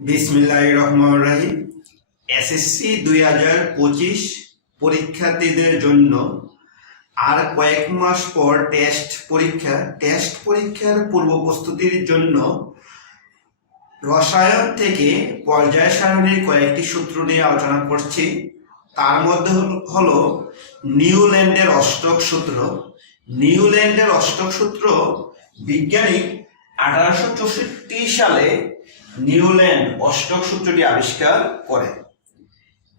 বিসমিল্লাহ রহমান রাহিম। এসএসসি দুই হাজার পঁচিশ পরীক্ষার্থীদের জন্য আর কয়েক মাস পর টেস্ট পরীক্ষা। টেস্ট পরীক্ষার পূর্ব প্রস্তুতির জন্য রসায়ন থেকে পর্যায় সারণীর কয়েকটি সূত্র নিয়ে আলোচনা করছি। তার মধ্যে হল- নিউল্যান্ডের অষ্টক সূত্র। নিউল্যান্ডের অষ্টক সূত্র বিজ্ঞানী আঠারোশো চৌষট্টি সালে নিউল্যান্ড অষ্টক সূত্রটি আবিষ্কার করে।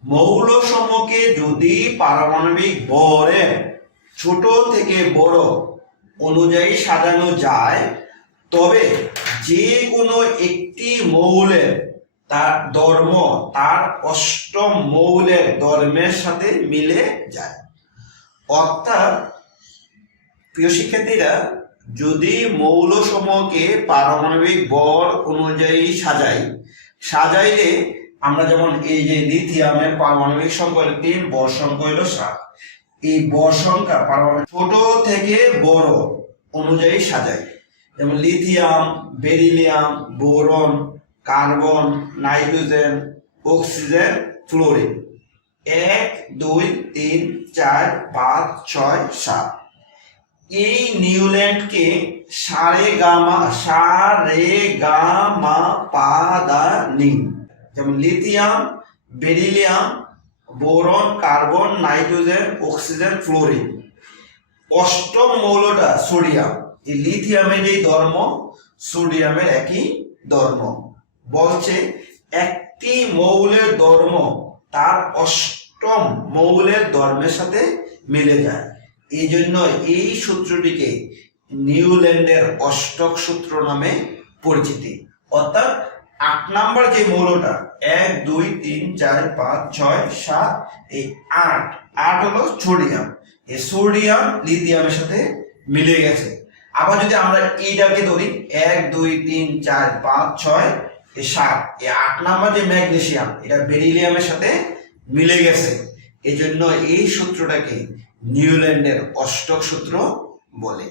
মৌল সমূহকে যদি পারমাণবিক ভরের ছোট থেকে বড় অনুযায়ী সাজানো যায়, তবে যে কোনো একটি মৌলের তার ধর্ম তার অষ্টম মৌলের ধর্মের সাথে মিলে যায়। অর্থাৎ প্রিয় শিক্ষার্থীরা যদি মৌল সমূহকে পারমাণবিক বল অনুযায়ী সাজাই, সাজাইলে আমরা যেমন এই যে লিথিয়ামের পারমাণবিক সংখ্যা তিন, বর সংখ্যা হলো সাত। এই বর সংখ্যা পারমাণবিক ছোট থেকে বড় অনুযায়ী সাজাই। যেমন lithium, beryllium, boron, carbon, nitrogen, oxygen, fluorine. এক, দুই, তিন, চার, পাঁচ, ছয়, সাত। এই নিউল্যান্ডকে সারে গামা সারে গামা পা দা নি। যেমন lithium, beryllium, boron, carbon, nitrogen, oxygen, fluorine. অষ্টম মৌলটা সোডিয়াম। এই লিথিয়ামের এই ধর্ম সোডিয়ামের একই ধর্ম। বলছে একটি মৌলের ধর্ম তার অষ্টম মৌলের ধর্মের সাথে মিলে যায়। এই জন্য এই সূত্রটিকে নিউল্যান্ডের অষ্টক সূত্র নামে পরিচিতি। অর্থাৎ আট নাম্বার যে মৌলটা, এক, দুই, তিন, চার, পাঁচ, ছয়, সাত, এই আট আট হলো সোডিয়াম। এই সোডিয়াম, লিথিয়ামের সাথে মিলে গেছে। আবার যদি আমরা এইটাকে ধরি, এক, দুই, তিন, চার, পাঁচ, ছয়, এই সাত, এই আট নাম্বার যে ম্যাগনেসিয়াম, এটা বেরিলিয়ামের সাথে মিলে গেছে। এই জন্য এই সূত্রটাকে নিউল্যান্ডের অষ্টক সূত্র বলে।